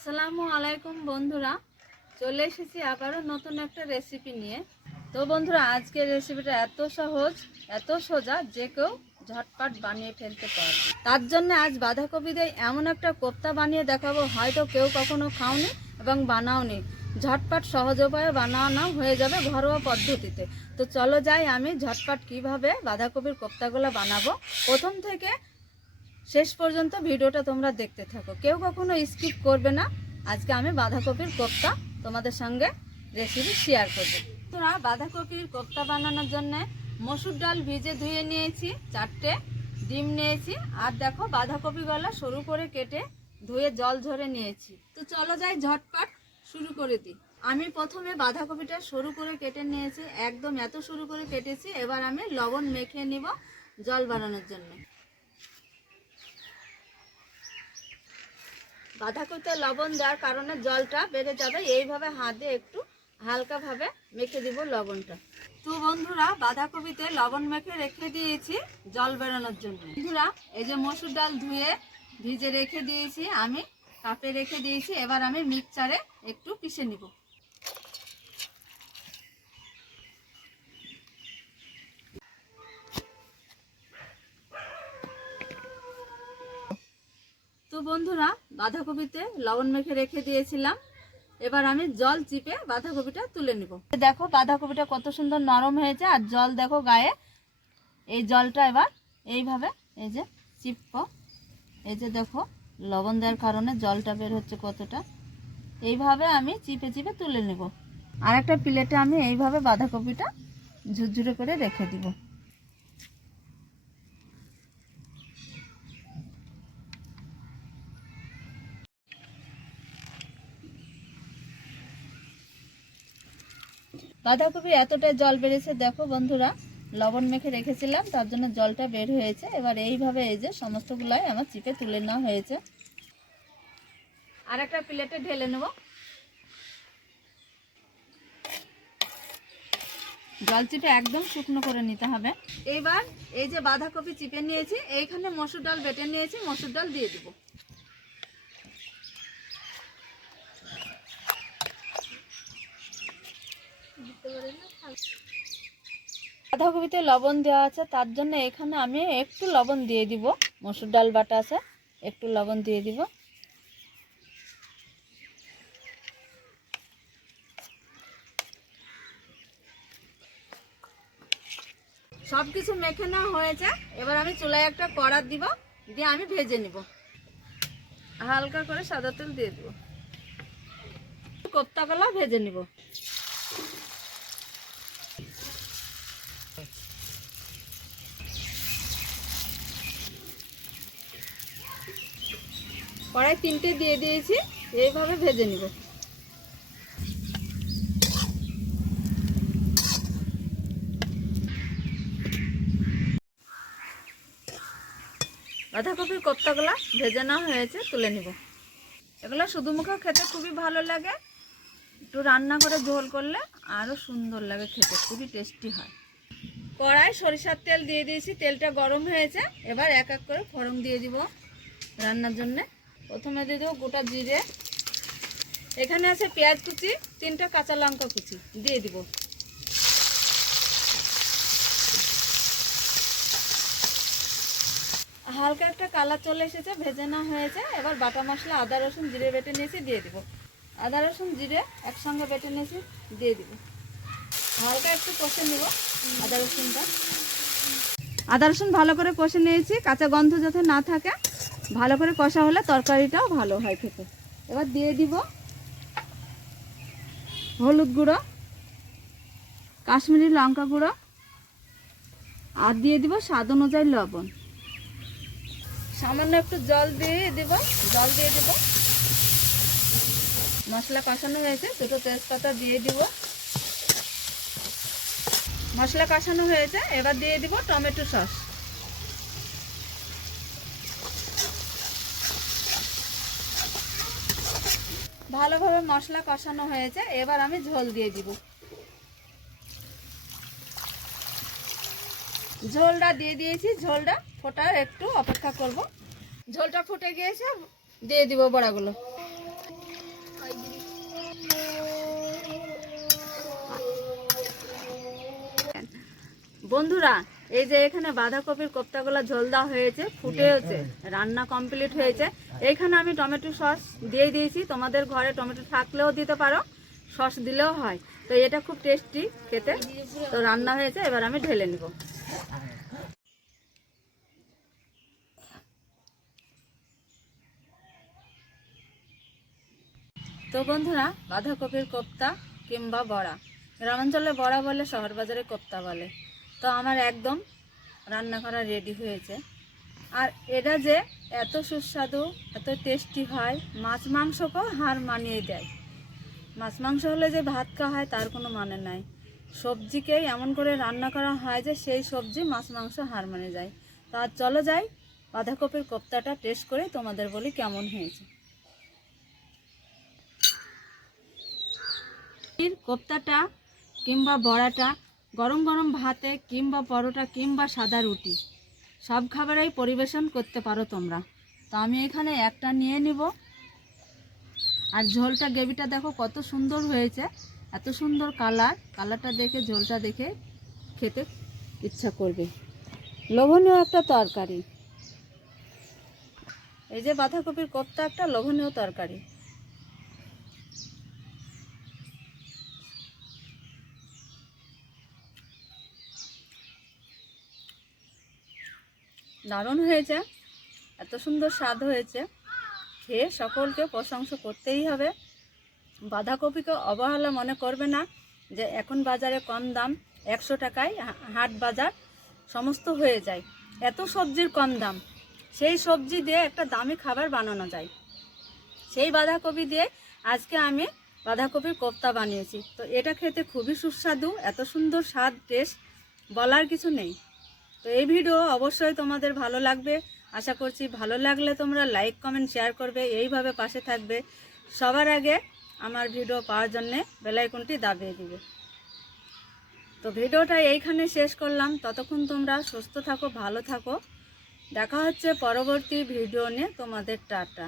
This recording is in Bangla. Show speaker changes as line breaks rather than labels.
আসসালামু আলাইকুম বন্ধুরা। চলে এসেছি আবারও নতুন একটা রেসিপি নিয়ে। তো বন্ধুরা, আজকের রেসিপিটা এত সহজ, এত সোজা, যে কেউ ঝটপট বানিয়ে ফেলতে পারে তার জন্য আজ বাঁধাকপি দিয়ে এমন একটা কোপ্তা বানিয়ে দেখাবো, হয়তো কেউ কখনো খাওনি এবং বানাওনি। ঝটপট সহজ উপায়ে বানানো হয়ে যাবে ঘরোয়া পদ্ধতিতে। তো চলো যাই আমি ঝটপট কীভাবে বাঁধাকপির কোপ্তাগুলো বানাবো। প্রথম থেকে শেষ পর্যন্ত ভিডিওটা তোমরা দেখতে থাকো। কেউ কখনো স্কিপ করবে না। আজকে আমি বাঁধাকপির কোপ্তা তোমাদের সঙ্গে রেসিপি শেয়ার করব। তোরা বাঁধাকপির কোপ্তা বানানোর জন্য মসুর ডাল ভিজে ধুয়ে নিয়েছি, চারটে ডিম নিয়েছি, আর দেখো বাঁধাকপিগুলো সরু করে কেটে ধুয়ে জল ঝরে নিয়েছি। তো চলো যাই ঝটপট শুরু করে দিই। আমি প্রথমে বাঁধাকপিটা সরু করে কেটে নিয়েছি, একদম এত সরু করে কেটেছি, এবার আমি লবণ মেখে নিব জল বানানোর জন্য। বাঁধাকপিতে লবণ দেওয়ার কারণে জলটা বেড়ে যাবে। এইভাবে হাত দিয়ে একটু হালকাভাবে মেখে দিব লবণটা। তো বন্ধুরা, বাঁধাকপিতে লবণ মেখে রেখে দিয়েছি জল বেরোনোর জন্য। বন্ধুরা, এই যে মসুর ডাল ধুয়ে ভিজে রেখে দিয়েছি, আমি কাপে রেখে দিয়েছি। এবার আমি মিক্সচারে একটু পিষে নিব। বন্ধুরা, বাঁধাকপিতে লবণ মেখে রেখে দিয়েছিলাম। এবার আমি জল চিপে বাঁধাকপিটা তুলে নিব। দেখো, বাঁধাকপিটা কত সুন্দর নরম হয়েছে, আর জল দেখো গায়ে। এই জলটা এবার এইভাবে এই যে চিপব। এই যে দেখো, লবণ দেওয়ার কারণে জলটা বের হচ্ছে কতটা। এইভাবে আমি চিপে চিপে তুলে নেব। আর একটা প্লেটে আমি এইভাবে বাঁধাকপিটা ঝুরঝুরে করে রেখে দিব। বাঁধাকপি এতটাই জল বেড়েছে, দেখো বন্ধুরা, লবণ মেখে রেখেছিলাম, তার জন্য জলটা বের হয়েছে। এবার এইভাবে এই যে সমস্তগুলাই আমার চিপে তুলে নেওয়া হয়েছে। আর একটা প্লেটে ঢেলে নেব। জল চিপে একদম শুকনো করে নিতে হবে। এবার এই যে বাঁধাকপি চিপে নিয়েছি, এইখানে মসুর ডাল বেটে নিয়েছি, মসুর ডাল দিয়ে দিব। বাঁধাকপিতে লবণ দেওয়া আছে, তার জন্য এখানে আমি একটু লবণ দিয়ে দিব। মসুর ডাল বাটা আছে, একটু লবণ দিয়ে দিব। সব কিছু মেখে নেওয়া হয়েছে। এবার আমি চুলায় একটা কড়া দিব, দিয়ে আমি ভেজে নিব। হালকা করে সাদা তেল দিয়ে দিব। কোপ্তাগুলো ভেজে নিব। কড়াই তিনটে দিয়ে দিয়েছি, এইভাবে ভেজে নিব। বাঁধাকপির কোপ্তাগুলা ভেজে নেওয়া হয়েছে, তুলে নিব। এগুলো শুধু মুখেও খেতে খুবই ভালো লাগে। একটু রান্না করে ঝোল করলে আরও সুন্দর লাগে খেতে, খুবই টেস্টি হয়। কড়াই সরিষার তেল দিয়ে দিয়েছি, তেলটা গরম হয়েছে। এবার এক এক করে ফোড়ন দিয়ে দিব রান্নার জন্যে। প্রথমে দিয়ে দেবো গোটা জিরে। এখানে আছে পেঁয়াজ কুচি, তিনটা কাঁচা লঙ্কা কুচি, দিয়ে দিব। হালকা একটা কালার চলে এসেছে, ভেজে না হয়েছে। এবার বাটা মশলা, আদা, রসুন, জিরে বেটে নিয়েছি, দিয়ে দিব। আদা, রসুন, জিরে একসঙ্গে বেটে নিয়েছি, দিয়ে দিব। হালকা একটু কষে নেব আদা, রসুনটা। আদা, রসুন ভালো করে কষে নিয়েছি, কাঁচা গন্ধ যাতে না থাকে। ভালো করে কষা হলে তরকারিটাও ভালো হয় খেতে। এবার দিয়ে দিব হলুদ গুঁড়ো, কাশ্মীরি লঙ্কা গুঁড়ো, আর দিয়ে দিব স্বাদ অনুযায়ী লবণ। সামান্য একটু জল দিয়ে দিব, জল দিয়ে দিব। মশলা কষানো হয়েছে, দুটো তেজপাতা দিয়ে দিব। মশলা কষানো হয়েছে, এবার দিয়ে দিব টমেটো সস। ভালোভাবে মশলা কষানো হয়েছে, এবার আমি ঝোল দিয়ে দিব। ঝোলটা দিয়ে দিয়েছি, ঝোলটা ফোটার একটু অপেক্ষা করব। ঝোলটা ফুটে গিয়েছে, দিয়ে দিব বড়াগুলো। বন্ধুরা এই যে এখানে বাঁধাকপির কোপ্তাগুলো ঝোল দেওয়া হয়েছে ফুটেছে রান্না কমপ্লিট হয়েছে। এইখানে আমি টমেটো সস দিয়ে দিয়েছি। তোমাদের ঘরে টমেটো থাকলেও দিতে পারো, সস দিলেও হয়। তো এটা খুব টেস্টি খেতে। তো রান্না হয়েছে, এবার আমি ঢেলে নিব। তো বন্ধুরা, বাঁধাকপির কোপ্তা কিংবা বড়া। গ্রামাঞ্চলে বড়া বলে শহর বাজারে কোপ্তা বলে। তো আমার একদম রান্না করা রেডি হয়েছে। আর এটা যে এত সুস্বাদু, এত টেস্টি হয়, মাছ মাংসকেও হার মানিয়ে দেয়। মাছ, মাংস হলে যে ভাত খাওয়া হয় তার কোনো মানে নাই। সবজিকেই এমন করে রান্না করা হয় যে সেই সবজি মাছ, মাংস হার মানে যায়। তো চলো যাই, বাঁধাকপির কোপ্তাটা টেস্ট করে তোমাদের বলি কেমন হয়েছে। কোপ্তাটা কিংবা বড়াটা গরম গরম ভাতে কিংবা পরোটা কিংবা সাদা রুটি। সব খাবারেই পরিবেশন করতে পারো তোমরা। তো আমি এখানে একটা নিয়ে নিব। আর ঝোলটা গ্রেভিটা দেখো কত সুন্দর হয়েছে। এত সুন্দর কালার। কালারটা দেখে, ঝোলটা দেখে খেতে ইচ্ছা করবে। লোভনীয় একটা তরকারি। এই যে বাঁধাকপির কোপ্তা একটা লোভনীয় তরকারি। দারুণ হয়েছে। এত সুন্দর স্বাদ হয়েছে। খেয়ে সকলকে প্রশংসা করতেই হবে। বাঁধাকপিকে অবহেলা মনে করবে না যে এখন বাজারে কম দাম, একশো টাকায় হাট বাজার সমস্ত হয়ে যায়। এত সবজির কম দাম, সেই সবজি দিয়ে একটা দামি খাবার বানানো যায়। সেই বাঁধাকপি দিয়ে আজকে আমি বাঁধাকপির কোপ্তা বানিয়েছি। তো এটা খেতে খুবই সুস্বাদু, এত সুন্দর স্বাদ, টেস্ট বলার কিছু নেই। তো এই ভিডিও অবশ্যই তোমাদের ভালো লাগবে। আশা করছি ভালো লাগলে তোমরা লাইক কমেন্ট শেয়ার করবে। এইভাবে পাশে থাকবে। সবার আগে আমার ভিডিও পাওয়ার জন্যে বেলাইকনটি দাবিয়ে দিবে। তো ভিডিওটা এইখানে শেষ করলাম। ততক্ষণ তোমরা সুস্থ থাকো, ভালো থাকো। দেখা হচ্ছে পরবর্তী ভিডিও নিয়ে। তোমাদের টাটা।